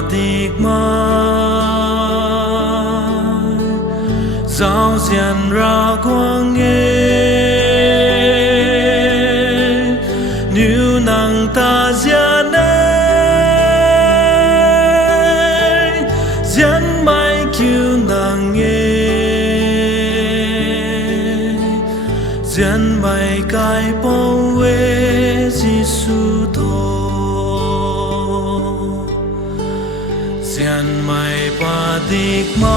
mai giao diện ra quang nghe nếu nàng ta gian ấy gian mai kêu nàng nghe gian mai cài bao quê Giêsu thô gian mai ba địch mai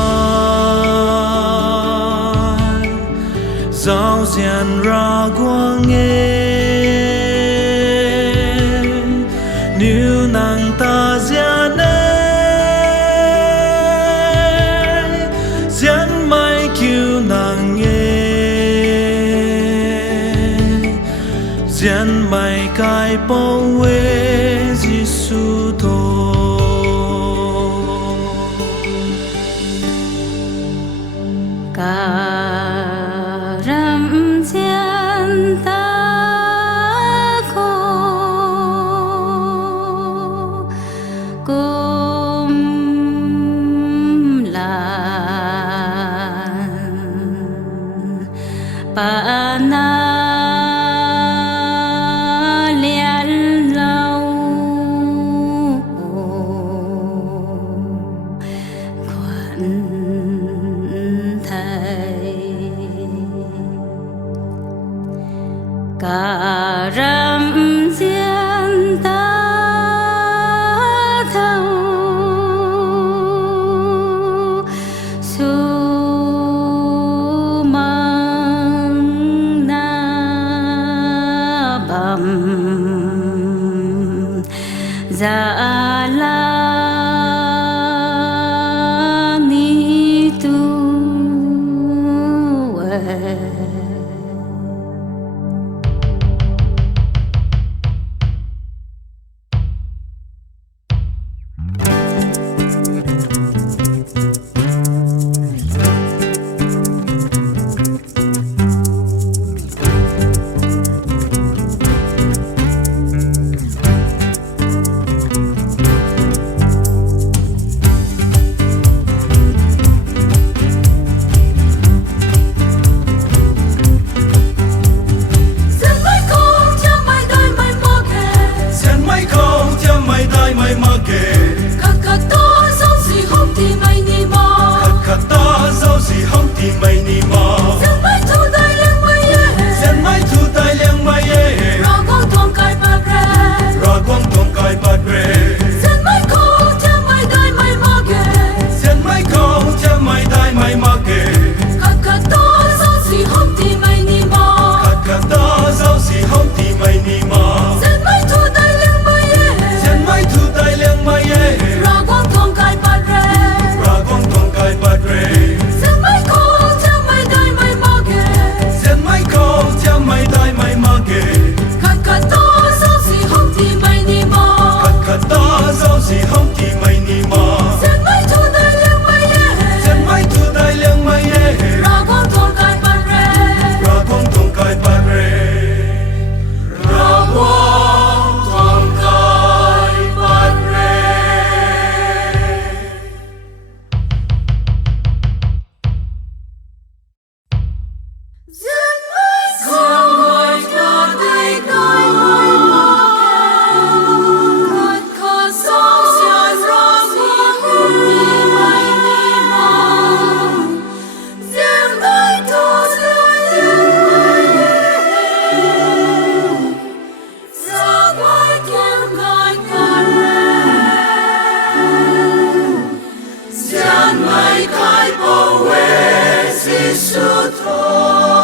giao diện ra quang nghe nếu nàng ta gian ấy gian mai kêu nàng nghe gian mai cài bao quê Giêsu thô Karam gian ta khô cùng lan pa na liên lâu quan Karam gian ta thâu su mang na bam za la ni tu Mai kai po we si su tho